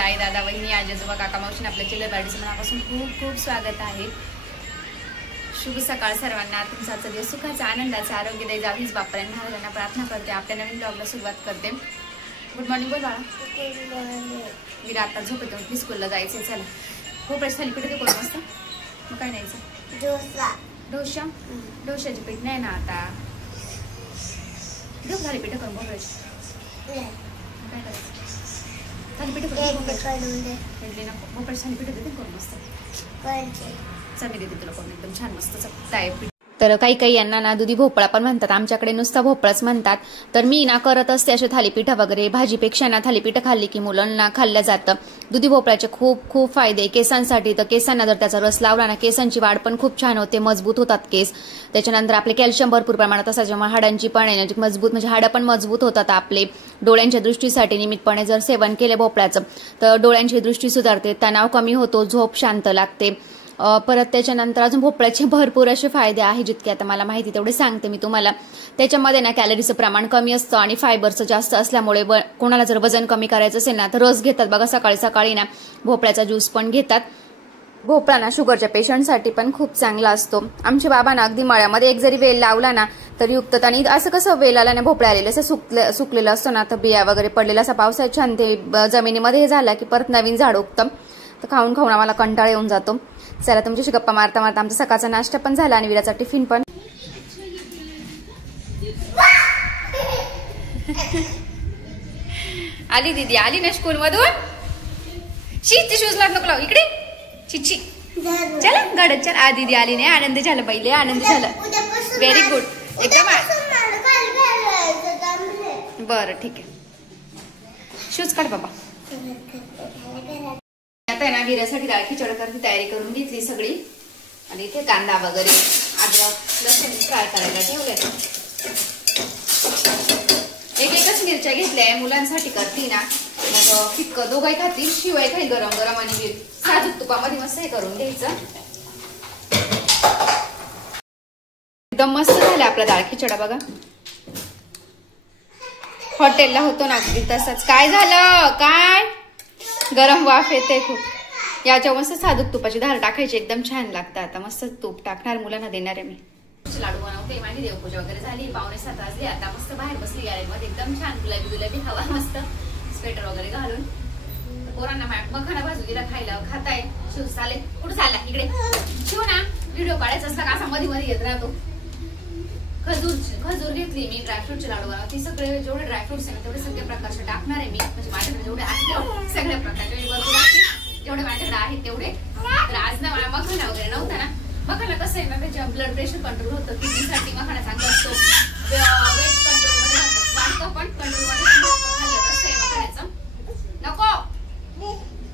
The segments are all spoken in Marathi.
आई दादा वहिनी आजोबा काका मावशी आपल्या चिल्लर बाडीचं मनापासून खूप खूप स्वागत आहे। शुभ सकाळ सर्वांना। तुमचा आजचा दिवस सुखाचा आनंदाचा आरोग्यदायी जावी हीच बाप्पांना महाराजांना प्रार्थना करते। आपल्या नवीन ब्लॉगला सुरुवात करते। गुड मॉर्निंग बोल बाळा। मी आता झोपेतून स्कूलला जायचंय। चला भोपळ्याची थालीपीठ ते कोण मस्त मग काय न्यायचं? डोसा। डोसा डोशाची पीठ नाही ना आता देऊ थालीपीठ करून भोपळ्याची काय करायचं? थालीपीठ भोपळ्याची थालीपीठ देते कोण मस्त चटणी देते तुला कोण एकदम छान मस्त चटणी। तर काही काही यांना ना दुधी भोपळा पण म्हणतात, आमच्याकडे नुसता भोपळाच म्हणतात। तर मी ना करत असते असे थालीपीठ वगैरे। भाजीपेक्षा ना थालीपीठ खाल्ली की मुलांना खाल्ल्या जातं। दुधी भोपळ्याचे खूप खूप फायदे केसांसाठी। तर केसांना जर त्याचा रस लावला ना केसांची वाढ पण खूप छान होते, मजबूत होतात केस। त्याच्यानंतर आपले कॅल्शियम भरपूर प्रमाणात असतात ज्यामुळे हाडांची पण एनर्जी मजबूत म्हणजे हाडं पण मजबूत होतात आपले। डोळ्यांच्या दृष्टीसाठी नियमितपणे जर सेवन केले भोपळ्याचं तर डोळ्यांची दृष्टी सुधारते, तणाव कमी होतो, झोप शांत लागते। परत त्याच्यानंतर अजून भोपळ्याचे भरपूर असे फायदे आहेत जितके आता मला माहिती तेवढे सांगते मी तुम्हाला। त्याच्यामध्ये ना कॅलरीचं प्रमाण कमी असतं आणि फायबरचं जास्त असल्यामुळे कोणाला जर वजन कमी करायचं असेल ना तर रस घेतात बघा, सकाळी सकाळी ना भोपळ्याचा ज्यूस पण घेतात। भोपळा ना शुगरच्या पेशंटसाठी पण खूप चांगला असतो। आमच्या बाबा ना अगदी मळ्यामध्ये एक जरी वेल लावला ना तर युक्त आणि असं कसं वेलाला ना भोपळा आलेलं असं सुकलेलं असतं ना तर बिया वगैरे पडलेला असा पावसाळ्यात छान ते जमिनीमध्ये झाला की परत नवीन झाड उगतं। तर खाऊन खाऊन आम्हाला कंटाळा येऊन जातो। चला तुमच्याशी गप्पा मारता मारता आमचा सकाळचा नाश्ता पण झाला आणि विराचा टिफिन पण। आली दीदी आली ना स्कूल मधून। शी शूज लावून नको लावू इकडे चिची। चला गडद चल आ दीदी आली नाही, आनंद झाला पहिले आनंद झाला। व्हेरी गुड एकदम। बरं ठीक आहे शूज काढ बाबा। आता ना विरासाठी डाळ खिचड करते तयारी करून घेतली सगळी आणि इथे कांदा वगैरे अद्रक लसूण फ्राय करायला ठेवले। एकच मिरच्या घेतल्या मुलांसाठी करते ना मग फिक्क दोघाही खातील, शिवाय खाईल गरम गरम आणि साजूक तुपामध्ये मस्त हे करून घ्यायचं। एकदम मस्त झाला आपला डाळ खिचडा बघा, हॉटेलला होतो ना अगदी तसंच। काय झालं काय गरम वाफ येते खूप। याच्या मस्त साधूक तुपाची धार टाकायची एकदम छान लागतं। आता मस्त तूप टाकणार मुलांना देणार आहे मी। लाडू बनवते, माझी देवपूजा वगैरे झाली, 6:45 वाजले। आता मस्त बाहेर बसली गॅरेजमध्ये एकदम छान गुलाबी गुलाबी हवा मस्त स्वेटर वगैरे घालून। पोरांना मखाना भाजू दिला खायला खाताय। शिव चालेल कुठं चालला इकडे शिव ना व्हिडिओ काढायचा असला का असा मध्ये मध्ये येत राहतो। खजूर घेतली मी, ड्रायफ्रूटचे लाडू बनवते। सगळे जेवढे ड्रायफ्रुट्स आहे ना तेवढे सगळे प्रकारचे टाकणार आहे मी, म्हणजे माझ्याकडे जेवढे आहेत सगळ्या प्रकारचे जेवढे माझ्याकडे आहेत तेवढे। तर आज ना मखाना वगैरे नव्हता ना, मखाना कसं आहे ना त्याच्या ब्लड प्रेशर कंट्रोल होतं, किडनीसाठी मखाना चांगला असतो, वेट कंट्रोल मध्ये वाढतं पण कंट्रोल मध्ये खाल्लं कसं आहे मखाण्याचं नको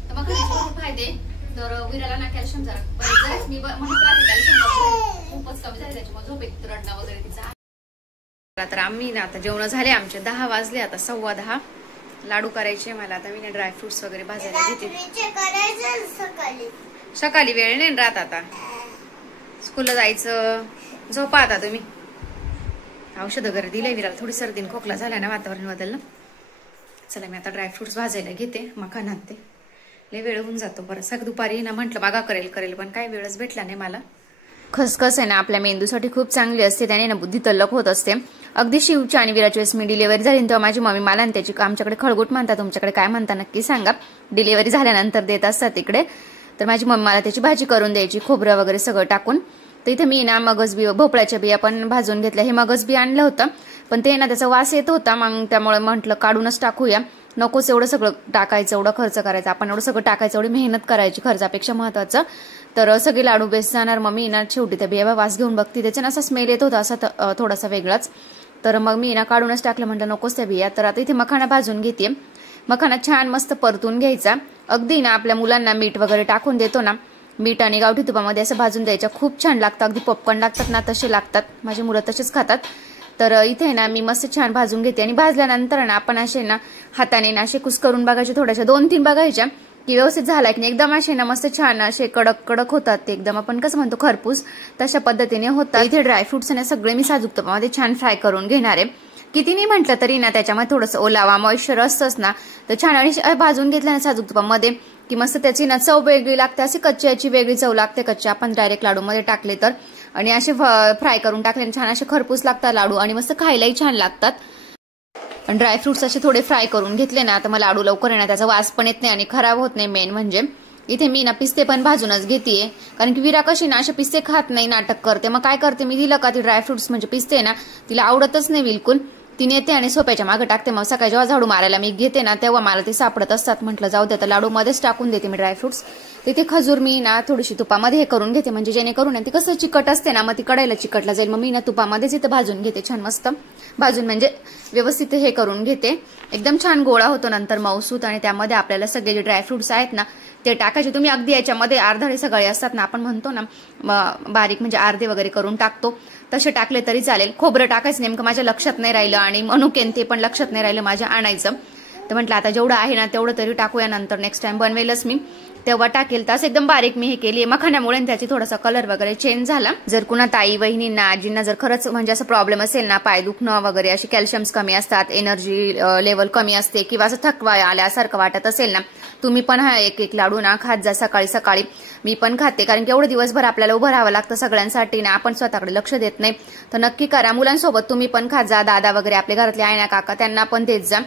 तर मखाण्याचे खूप फायदे। तर विराला ना कॅल्शियम जरा बरेच मी म्हणत राहते कॅल्शियम खूपच कमी झाले त्याच्यामुळे झोपेत रडणं वगैरे तिचा। तर आम्ही ना आता जेवण झाले आमचे, 10 वाजले आता 10:15 लाडू करायचे मला। आता मी ना ड्रायफ्रुट्स वगैरे भाजायला घेते। सकाळी वेळ नाही राहत, आता स्कूलला जायचं। झोपा आता तुम्ही। औषध वगैरे दिलंय विराला, थोडी सर्दी खोकला झाला ना वातावरण बदललं। चला मी आता ड्रायफ्रुट्स भाजायला घेते, मखाना आणते, लय वेळ होऊन जातो परत। सग दुपारी ना म्हटलं बागा करेल पण काय वेळच भेटला नाही मला। खसखस आहे ना आपल्या मेंदूसाठी खूप चांगली असते, त्याने ना बुद्धी तल्लख होत असते। अगदी शिवची आणि विराची वेळेस मी डिलिव्हरी झाली तेव्हा माझी मम्मी मला आणि त्याची आमच्याकडे खळगुट म्हणतात, तुमच्याकडे काय म्हणता नक्की सांगा। डिलिव्हरी झाल्यानंतर देत असतात तिकडे। तर माझी मम्मी मला त्याची भाजी करून द्यायची खोबरं वगैरे सगळं टाकून। तर इथे मी ना मगज बी भोपळ्याच्या बिया पण भाजून घेतल्या। हे मगज बी आणलं होतं पण ते ना त्याचा वास येत होता, मग त्यामुळे म्हटलं काढूनच टाकूया, नकोच एवढं सगळं टाकायचं, एवढं खर्च करायचा, आपण एवढं सगळं टाकायचं, एवढी मेहनत करायची, खर्चापेक्षा महत्वाचं। तर सगळे लाडू बेस्ट जाणार। मम्मी ना शेवटी त्या बिया वास घेऊन बघती, त्याच्यानं असा स्मेल येत होता असा थोडासा वेगळाच। तर मग मी ना काढूनच टाकलं, म्हटलं नकोच त्या बिया। तर आता इथे मखाना भाजून घेते, मखाना छान मस्त परतून घ्यायचा। अगदी ना आपल्या मुलांना मीठ वगैरे टाकून देतो ना, मीठ आणि गावठी तुपामध्ये असं भाजून द्यायचं, खूप छान लागतं, अगदी पॉपकॉर्न लागतात ना तसे लागतात, माझी मुलं तसेच खातात। तर इथे ना मी मस्त छान भाजून घेते आणि भाजल्यानंतर ना आपण असे ना हाताने ना असे कुस करून बघायचे, थोड्याशा 2-3 बघायच्या की व्यवस्थित झाला की नाही। एकदम असे ना मस्त छान असे कडक कडक होतात ते, एकदम आपण कसं म्हणतो खरपूस तशा पद्धतीने होतात। इथे ड्रायफ्रुट्स ना सगळे मी साजूक तुपामध्ये छान फ्राय करून घेणार आहे। किती नाही म्हटलं तरी ना त्याच्यामध्ये थोडंसं ओलावा मॉइश्चर असतंच ना, तर छान आणि भाजून घेतलं ना साजूक तुपामध्ये की मस्त त्याची ना चव वेगळी लागते. अशी कच्ची याची वेगळी चव लागते कच्ची आपण डायरेक्ट लाडूमध्ये टाकले तर, आणि असे फ्राय करून टाकले छान असे खरपूस लागतात लाडू आणि मस्त खायलाही छान लागतात. आणि ड्रायफ्रुट्स असे थोडे फ्राय करून घेतले ना तर मग लाडू लवकर येणार, त्याचा वास पण येत नाही आणि खराब होत नाही. मेन म्हणजे इथे मी ना पिस्ते पण भाजूनच घेतेय, कारण की विरा कशी ना असे पिस्ते खात नाही, नाटक करते. मग काय करते मी, दिलं का ती ड्रायफ्रुट्स म्हणजे पिस्ते ना तिला आवडतच नाही बिलकुल. ती नेते आणि सोप्याच्या मागे टाकते. मग सकाळी जेव्हा झाडू मारायला मी घेते ना तेव्हा मला ते सापडत असतात. म्हटलं जाऊ दे तर लाडू मध्येच टाकून देते मी ड्रायफ्रुट्स. तिथे खजूर मी ना थोडीशी तुपामध्ये हे करून घेते, म्हणजे जेणेकरून ती कसं चिकट असते ना, मग ती कढईला चिकटला जाईल. मग मी ना तुपामध्येच इथं भाजून घेते छान मस्त, भाजून म्हणजे व्यवस्थित हे करून घेते. एकदम छान गोळा होतो नंतर मऊसूत. आणि त्यामध्ये आपल्याला सगळे जे ड्रायफ्रुट्स आहेत ना ते टाकायचे. तुम्ही अगदी याच्यामध्ये अर्धे सगळे असतात ना, आपण म्हणतो ना बारीक म्हणजे अर्धे वगैरे करून टाकतो, तसे टाकले तरी चालेल. खोबरं टाकायचं नेमकं माझ्या लक्षात नाही राहिलं आणि मनुकेन ते पण लक्षात नाही राहिलं माझ्या आणायचं. तर म्हटलं आता जेवढं आहे ना तेवढं तरी टाकूया, नंतर नेक्स्ट टाइम बनवेलच मी तेव्हा टाकेल. तसं एकदम बारीक मी हे केली मखाण्यामुळे त्याची थोडासा कलर वगैरे चेंज झाला. जर कुणा ताई बहिणींना आजींना जर खरंच म्हणजे असं प्रॉब्लेम असेल ना, पाय दुखणं वगैरे, अशी कॅल्शियम्स कमी असतात, एनर्जी लेवल कमी असते किंवा असं थकवा आल्यासारखं वाटत असेल ना, तुम्ही पण हा एक लाडू ना खात जा सकाळी सकाळी. मी पण खाते, कारण की एवढं दिवसभर आपल्याला उभं राहावं लागतं सगळ्यांसाठी ना, आपण स्वतःकडे लक्ष देत नाही. तर नक्की करा. मुलांसोबत तुम्ही पण खात जा, दादा वगैरे आपल्या घरातले आहे ना काका त्यांना पण देत जा.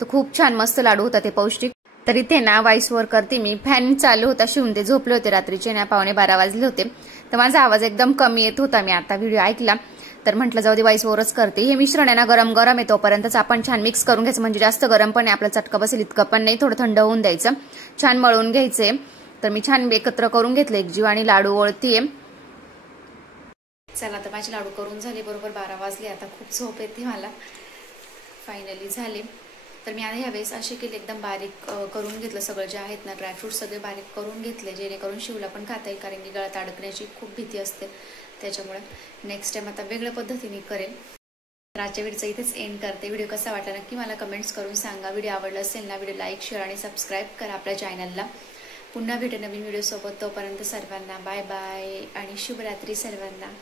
तर खूप छान मस्त लाडू होता ते पौष्टिक. तर इथे ना व्हॉइस ओव्हर करते मी. फॅन चालू होता, शिवून ते झोपले होते रात्रीचे ना 11:15 वाजले होते, तर माझा आवाज एकदम कमी येत होता. मी आता व्हिडिओ ऐकला तर म्हटलं जाऊ दे व्हॉइस ओव्हरच करते. हे मिश्रण आहे ना गरम गरम आहे तोपर्यंतच आपण छान मिक्स करून घ्यायचं, म्हणजे जास्त गरम पण नाही, आपल्याला चटका बसेल इतकं पण नाही, थोडं थंड होऊन द्यायचं. छान मळून घ्यायचे. तर मी छान एकत्र करून घेतले एक जीव आणि लाडू वळतीये. चला तर माझे लाडू करून झाले, बरोबर 12 वाजले. आता खूप झोप येते मला, फायनली झाले. तर मी आता ह्यावेळेस असे केले, एकदम बारीक करून घेतलं सगळं जे आहेत ना ड्रायफ्रूट सगळे बारीक करून घेतले, जेणेकरून शिवला पण खाता येईल, कारण की गळ्यात अडकण्याची खूप भीती असते त्याच्यामुळे. नेक्स्ट टाइम आता वेगळ्या पद्धतीने करेल. तर आजच्या व्हिडिओचा इथेच एंड करते. व्हिडिओ कसा वाटला नक्की मला कमेंट्स करून सांगा. व्हिडिओ आवडला असेल ना, व्हिडिओ लाईक शेअर आणि सबस्क्राईब करा आपल्या चॅनलला. पुन्हा भेटू नवीन व्हिडिओ सोबत. तोपर्यंत सर्वांना बाय बाय आणि शुभरात्री सर्वांना.